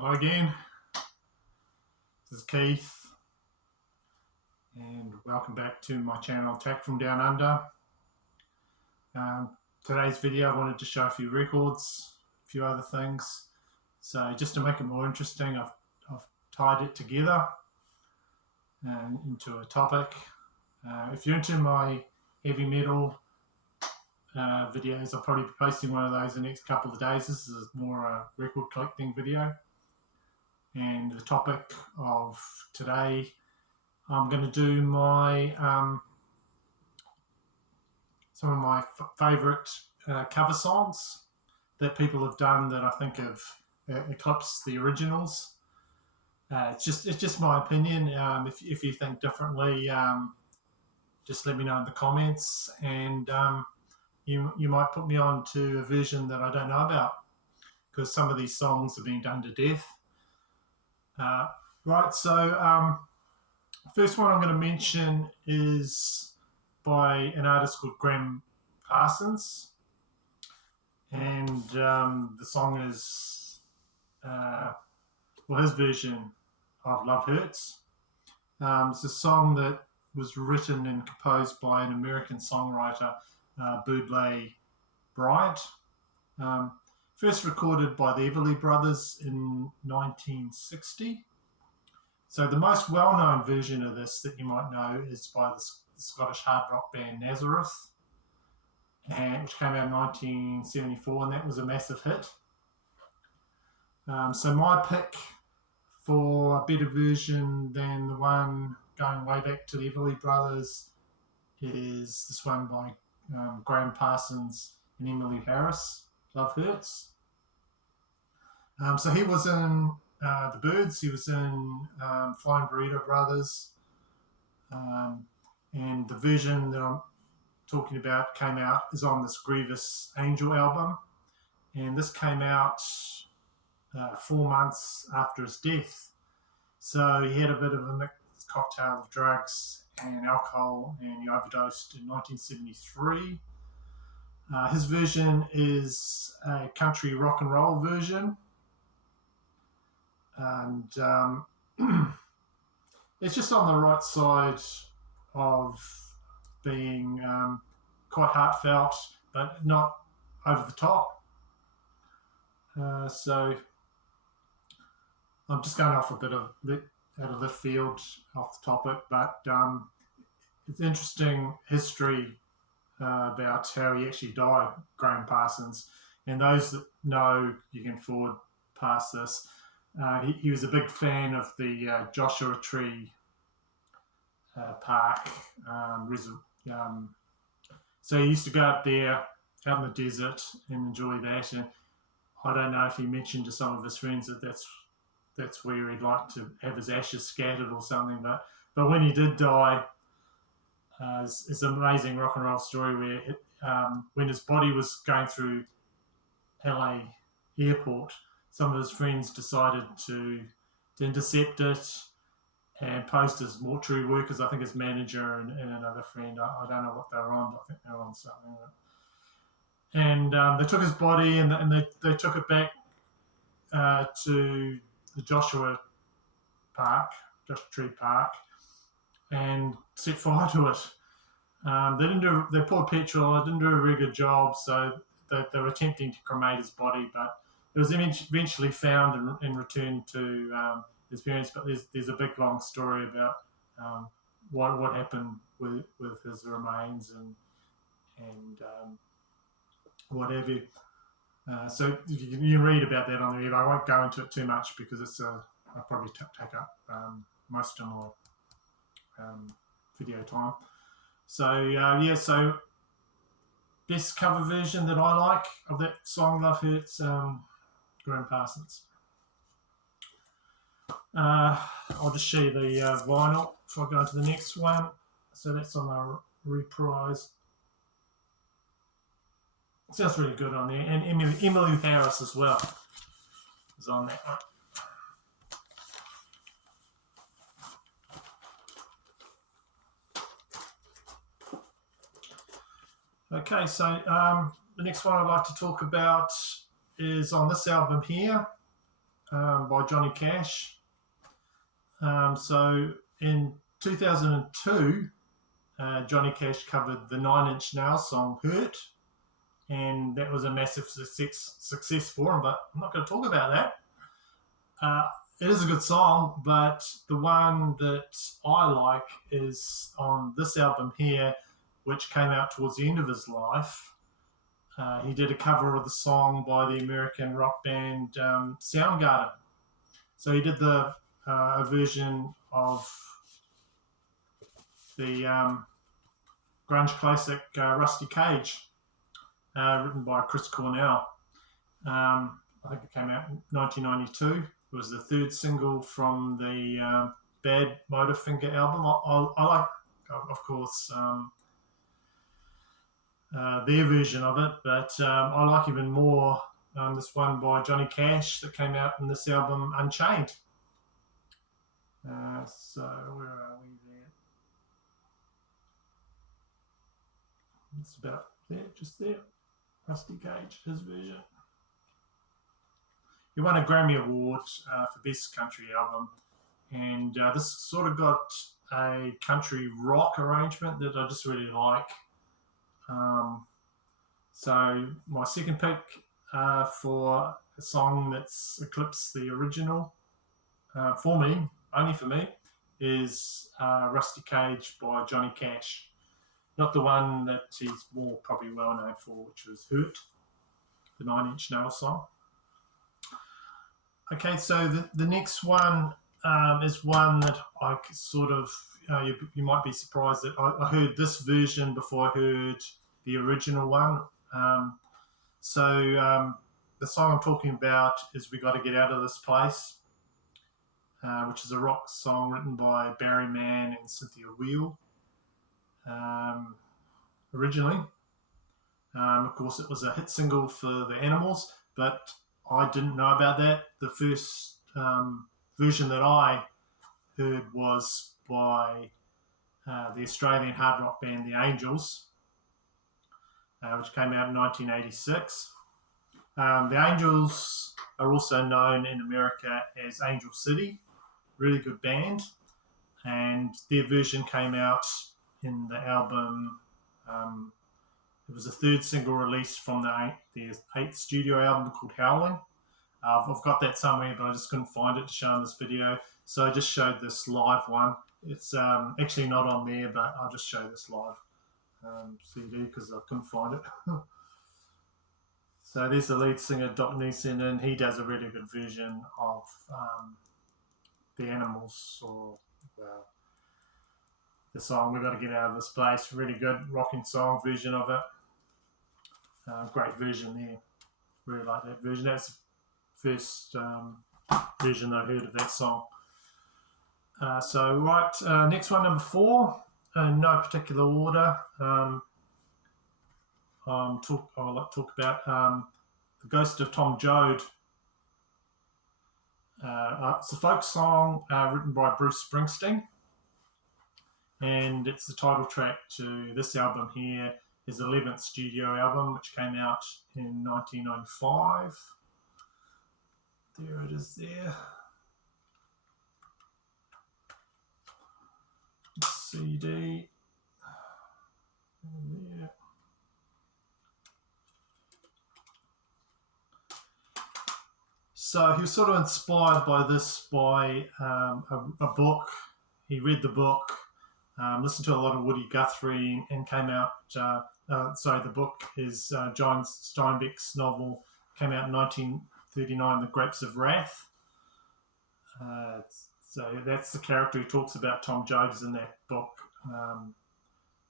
Hi again, this is Keith, and welcome back to my channel Tack from Down Under. Today's video I wanted to show a few records, a few other things. So just to make it more interesting, I've tied it together into a topic. If you're into my heavy metal videos, I'll probably be posting one of those in the next couple of days. This is more a record collecting video. And the topic of today, I'm going to do my some of my favourite cover songs that people have done that I think have eclipsed the originals. It's just my opinion. If you think differently, just let me know in the comments, and you might put me on to a version that I don't know about, because some of these songs are being done to death. Right, so first one I'm going to mention is by an artist called Graham Parsons, and the song is, his version of Love Hurts. It's a song that was written and composed by an American songwriter, Buble Bryant. First recorded by the Everly Brothers in 1960. So the most well-known version of this that you might know is by the Scottish hard rock band Nazareth, which came out in 1974, and that was a massive hit. So my pick for a better version than the one going way back to the Everly Brothers is this one by Graham Parsons and Emmylou Harris, Love Hurts. So he was in the Byrds, he was in Flying Burrito Brothers, and the version that I'm talking about is on this Grievous Angel album, and this came out 4 months after his death. So he had a bit of a mixed cocktail of drugs and alcohol, and he overdosed in 1973. His version is a country rock and roll version, and it's just on the right side of being quite heartfelt, but not over the top. So I'm just going off a bit out of left field off the topic, but it's interesting history about how he actually died, Graham Parsons. And those that know, you can forward past this. He was a big fan of the Joshua Tree Park. So he used to go out there, out in the desert, and enjoy that. And I don't know if he mentioned to some of his friends that that's where he'd like to have his ashes scattered or something. But when he did die, it's an amazing rock and roll story where when his body was going through LA airport, some of his friends decided to intercept it and post his mortuary workers, I think his manager and another friend. I don't know what they were on, but I think they were on something. And they took his body and they took it back to the Joshua Tree Park, and set fire to it. They poured petrol. They didn't do a very good job, so they were attempting to cremate his body, but it was eventually found and returned to his parents. But there's a big long story about what happened with his remains and what have you. So you can read about that on the web. I won't go into it too much because I'll probably take up most of my video time. So so best cover version that I like of that song, Love Hurts, Graham Parsons. I'll just show you the vinyl before I go to the next one. So that's on the reprise. It sounds really good on there, and Emmylou Harris as well is on that one. Okay, so the next one I'd like to talk about is on this album here. by Johnny Cash. So in 2002, Johnny Cash covered the Nine Inch Nails song "Hurt," and that was a massive success for him. But I'm not going to talk about that. It is a good song, but the one that I like is on this album here, which came out towards the end of his life. He did a cover of the song by the American rock band Soundgarden. So he did a version of the grunge classic Rusty Cage, written by Chris Cornell. I think it came out in 1992. It was the third single from the Bad Motorfinger album. I like, of course, their version of it, but I like even more this one by Johnny Cash that came out in this album, Unchained. So where are we there? It's about there, just there. Rusty Cage, his version. He won a Grammy Award for Best Country Album, and this sort of got a country rock arrangement that I just really like. So my second pick for a song that's eclipsed the original for me, only for me, is Rusty Cage by Johnny Cash. Not the one that he's more probably well known for, which was Hurt, the Nine Inch Nails song. Okay, so the next one is one that I sort of, you might be surprised that I heard this version before I heard the original one. The song I'm talking about is We Gotta Get Out of This Place, which is a rock song written by Barry Mann and Cynthia Weil. Originally. Of course, it was a hit single for the Animals, but I didn't know about that. The first version that I heard was by the Australian hard rock band The Angels, which came out in 1986. The Angels are also known in America as Angel City, really good band, and their version came out in the album. It was a third single release from their eighth studio album called Howling. I've got that somewhere, but I just couldn't find it to show in this video, so I just showed this live one. It's actually not on there, but I'll just show this live CD because I couldn't find it. So there's the lead singer, Doc Neeson, and he does a really good version of the Animals, or the song "We Got to Get Out of This Place." Really good rocking song version of it. Great version there. Really like that version. That's the first version I heard of that song. Next one, number 4, in no particular order. I'll talk about The Ghost of Tom Joad. It's a folk song written by Bruce Springsteen, and it's the title track to this album here, his 11th studio album, which came out in 1995. There it is there. CD. There. So he was sort of inspired by this by a book. He read the book, listened to a lot of Woody Guthrie, and came out. The book is John Steinbeck's novel, came out in 1939, The Grapes of Wrath. So that's the character who talks about Tom Joad in that book,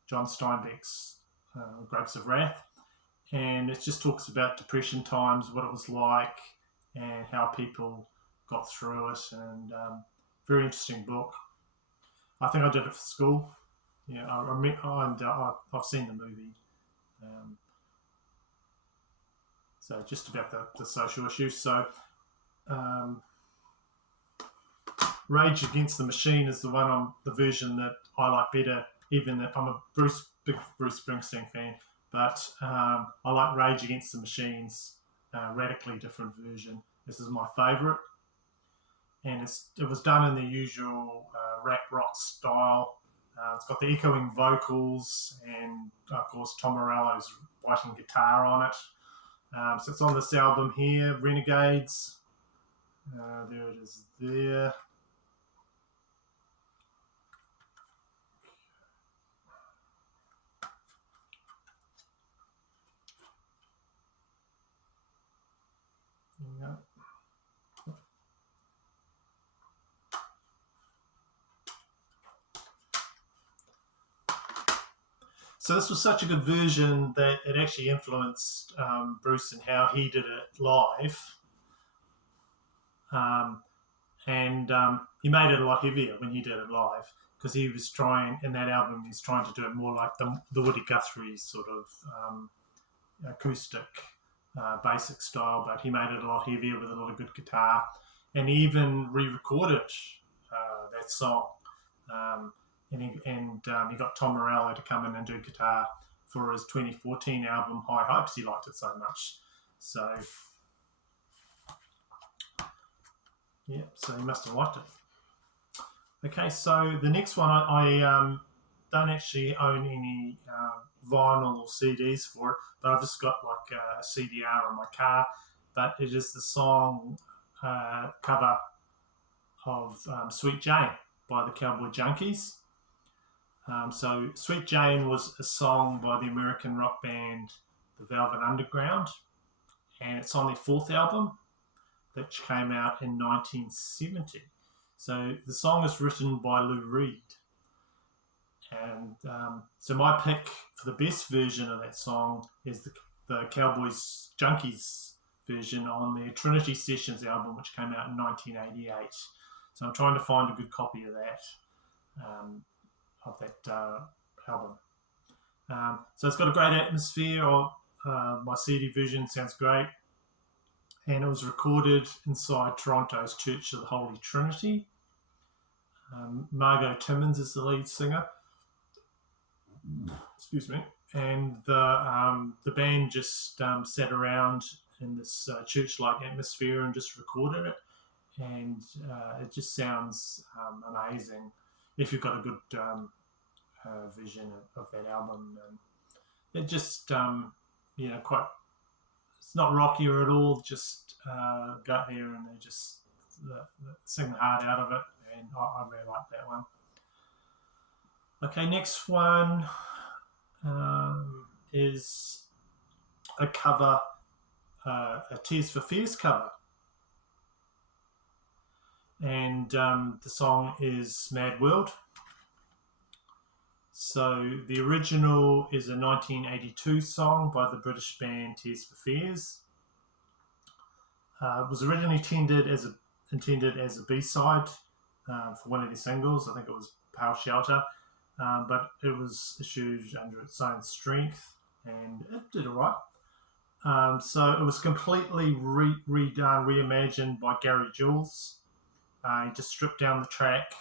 John Steinbeck's Grapes of Wrath. And it just talks about Depression times, what it was like, and how people got through it. And very interesting book. I think I did it for school. Yeah, I've seen the movie. So just about the social issues. So Rage Against the Machine is the version that I like better, even that I'm a big Bruce Springsteen fan, but I like Rage Against the Machine's radically different version. This is my favourite. and it was done in the usual rap rock style. It's got the echoing vocals and, of course, Tom Morello's writing guitar on it. So it's on this album here, Renegades. There it is there. Yeah. So this was such a good version that it actually influenced Bruce and how he did it live. And he made it a lot heavier when he did it live because he was trying, in that album, he's trying to do it more like the Woody Guthrie sort of acoustic, basic style, but he made it a lot heavier with a lot of good guitar. And he even re-recorded that song. And he got Tom Morello to come in and do guitar for his 2014 album High Hopes. He liked it so much. So, yeah, so he must have liked it. Okay, so the next one, I don't actually own any vinyl or CDs for it, but I've just got like a CDR in my car. But it is the song cover of Sweet Jane by the Cowboy Junkies. So Sweet Jane was a song by the American rock band The Velvet Underground, and it's on their fourth album, which came out in 1970. So the song is written by Lou Reed. And so my pick for the best version of that song is the Cowboys Junkies version on their Trinity Sessions album, which came out in 1988. So I'm trying to find a good copy of that album. So it's got a great atmosphere. My CD version sounds great. And it was recorded inside Toronto's Church of the Holy Trinity. Margot Timmins is the lead singer. Excuse me. And the band just sat around in this church-like atmosphere and just recorded it. And it just sounds amazing if you've got a good vision of that album. And it just, quite, it's not rockier at all, just go out there and they just sing the heart out of it. And I really like that one. Okay, next one is a cover, a Tears for Fears cover. And the song is Mad World. So the original is a 1982 song by the British band Tears for Fears. It was originally intended as a B-side for one of their singles. I think it was Pale Shelter. But it was issued under its own strength, and it did all right. So it was completely redone, reimagined by Gary Jules. He just stripped down the track,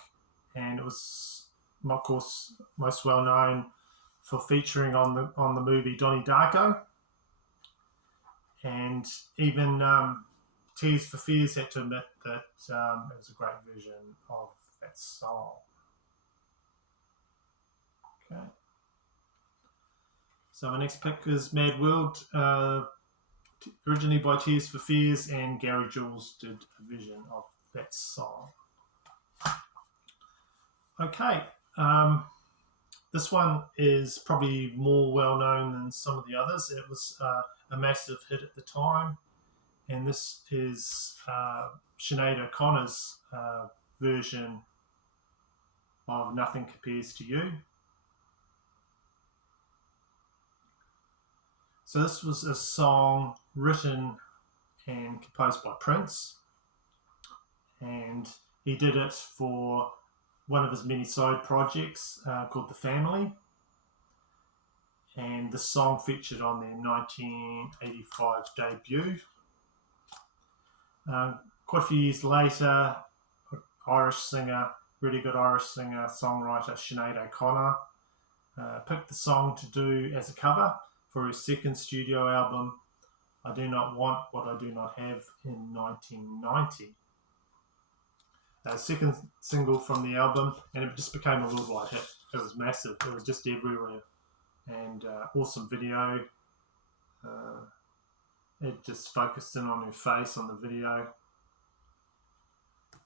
and it was, of course, most well known for featuring on the movie Donnie Darko. And even Tears for Fears had to admit that it was a great version of that song. Okay. So my next pick is Mad World, originally by Tears for Fears, and Gary Jules did a version of that song. Okay. This one is probably more well known than some of the others. It was a massive hit at the time, and this is Sinead O'Connor's version of Nothing Compares to You. So this was a song written and composed by Prince, and he did it for one of his many side projects called The Family, and the song featured on their 1985 debut. Quite a few years later, Irish singer, really good Irish singer, songwriter Sinead O'Connor picked the song to do as a cover for his second studio album, I Do Not Want What I Do Not Have, in 1990. second single from the album, and it just became a worldwide hit. It was massive. It was just everywhere, and awesome video. It just focused in on her face on the video,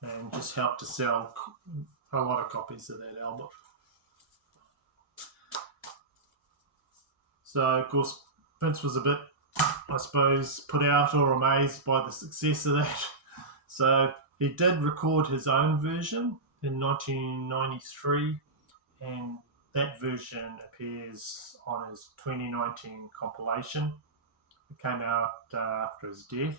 and just helped to sell a lot of copies of that album. So, of course, Prince was a bit, I suppose, put out or amazed by the success of that. So he did record his own version in 1993, and that version appears on his 2019 compilation. It came out after his death.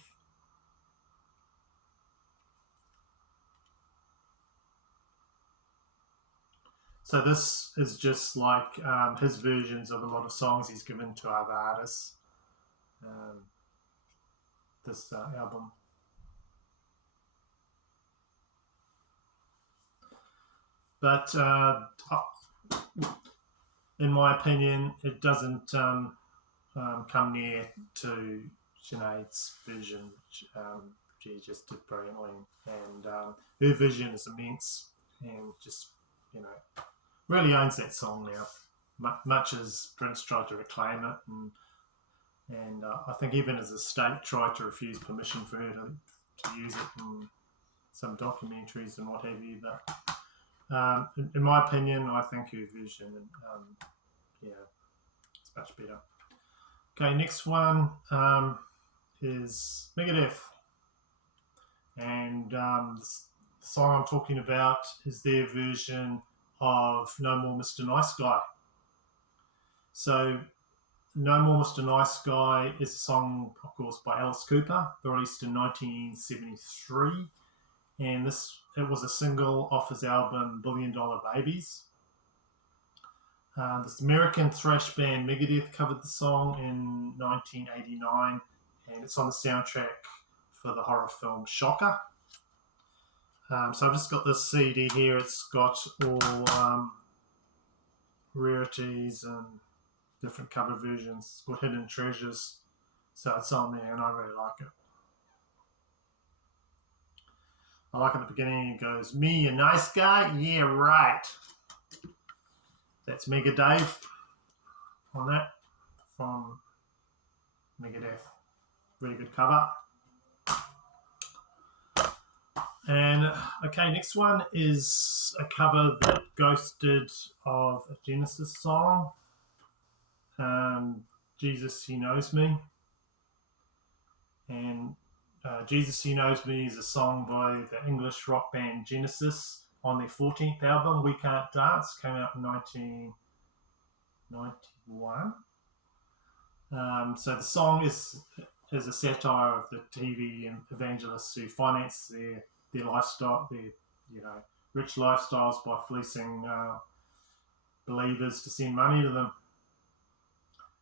So this is just like his versions of a lot of songs he's given to other artists. This album. But in my opinion, it doesn't come near to Sinead's version, which she just did brilliantly. And her vision is immense, and just, really owns that song now, much as Prince tried to reclaim it, and I think even as a state tried to refuse permission for her to use it in some documentaries and what have you. But in my opinion, I think her version, it's much better. Okay, next one is Megadeth, and the song I'm talking about is their version of No More Mr. Nice Guy. So No More Mr. Nice Guy is a song, of course, by Alice Cooper, released in 1973, and it was a single off his album Billion Dollar Babies. This American thrash band Megadeth covered the song in 1989, and it's on the soundtrack for the horror film Shocker. So I've just got this CD here. It's got all rarities and different cover versions. It's called Hidden Treasures. So it's on there, and I really like it. I like at the beginning, it goes, "Me, a nice guy? Yeah, right." That's Mega Dave on that from Megadeth. Really good cover. And okay, next one is a cover that Ghost did of a Genesis song, Jesus, He Knows Me. And Jesus, He Knows Me is a song by the English rock band Genesis on their 14th album, We Can't Dance, came out in 1991. So the song is a satire of the TV evangelists who finance their lifestyle, their rich lifestyles by fleecing believers to send money to them.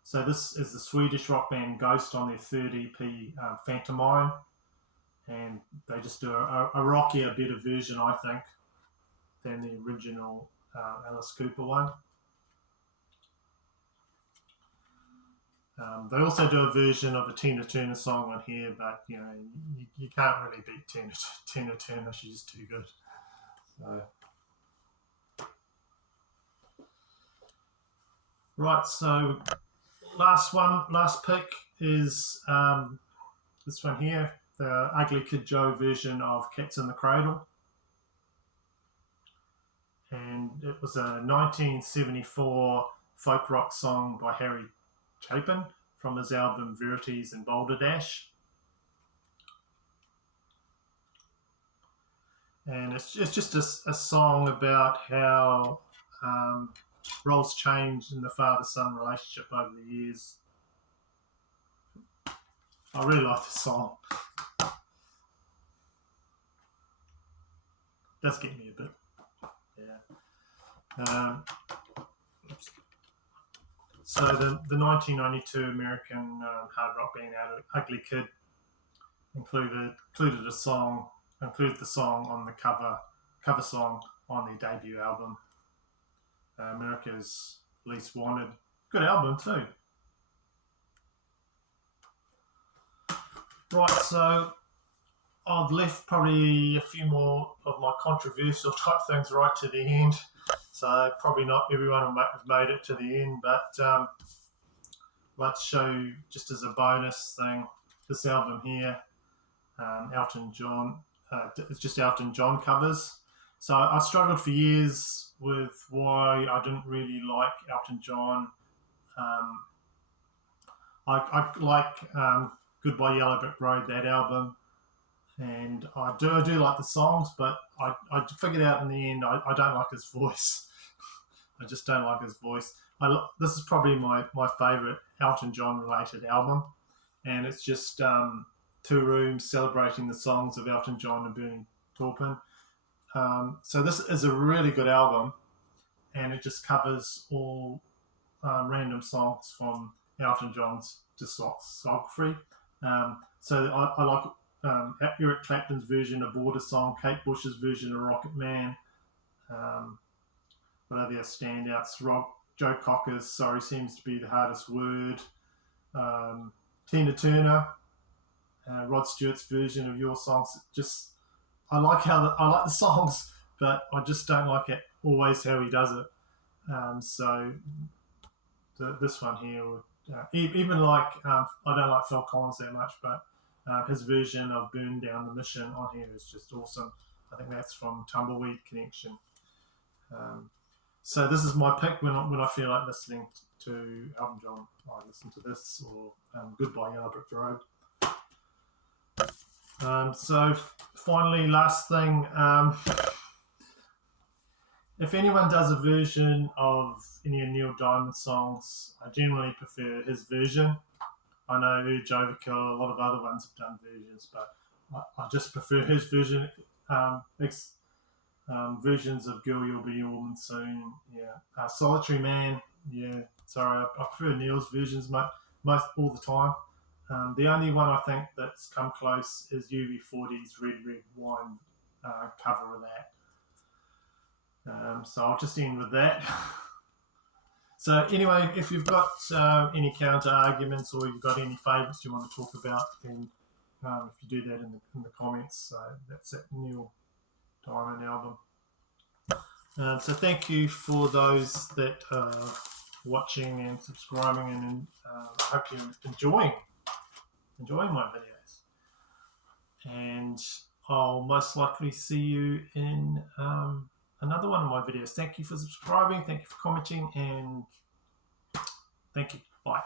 So this is the Swedish rock band Ghost on their third EP, Phantomine, and they just do a rockier, better version, I think, than the original Alice Cooper one. They also do a version of a Tina Turner song on here, but you can't really beat Tina Turner. She's too good. So. Right, so last pick is this one here, the Ugly Kid Joe version of Cats in the Cradle. And it was a 1974 folk rock song by Harry Chapin from his album Verities and Boulder Dash. And it's just a song about how roles changed in the father-son relationship over the years. I really like this song. It does get me a bit. Yeah. So the 1992 American hard rock band Ugly Kid included the song on the cover song on their debut album, America's Least Wanted. Good album too. Right, so I've left probably a few more of my controversial type things right to the end. So probably not everyone has made it to the end, but let's show you just as a bonus thing this album here, Elton John. It's just Elton John covers. So I struggled for years with why I didn't really like Elton John. Um, I like Goodbye Yellow Brick Road, that album, and I do like the songs, but I figured out in the end I don't like his voice. I just don't like his voice. This is probably my favourite Elton John related album, and it's just two rooms celebrating the songs of Elton John and Bernie Taupin. So this is a really good album, and it just covers all random songs from Elton John's discography. So I like Eric Clapton's version of Border Song, Kate Bush's version of Rocket Man. What are their standouts? Joe Cocker's Sorry Seems to Be the Hardest Word. Tina Turner, Rod Stewart's version of Your Songs. Just I like I like the songs, but I just don't like it always how he does it. So this one here, even like I don't like Phil Collins that much, but his version of Burn Down the Mission on here is just awesome. I think that's from Tumbleweed Connection. So this is my pick when I feel like listening to Elton John. I listen to this or Goodbye Yellow Brick Road. So finally, last thing, if anyone does a version of any of Neil Diamond songs, I generally prefer his version. I know Urge Overkill, a lot of other ones have done versions, but I just prefer his version. Versions of Girl You'll Be Your Woman Soon, yeah. Solitary Man, yeah. Sorry, I prefer Neil's versions most all the time. The only one I think that's come close is UB40's Red Red Wine cover of that. So I'll just end with that. So anyway, if you've got any counter arguments or you've got any favourites you want to talk about, then if you do that in the comments, that's that Neil Diamond album. So thank you for those that are watching and subscribing, and I hope you're enjoying my videos. And I'll most likely see you in another one of my videos. Thank you for subscribing, thank you for commenting, and thank you. Bye.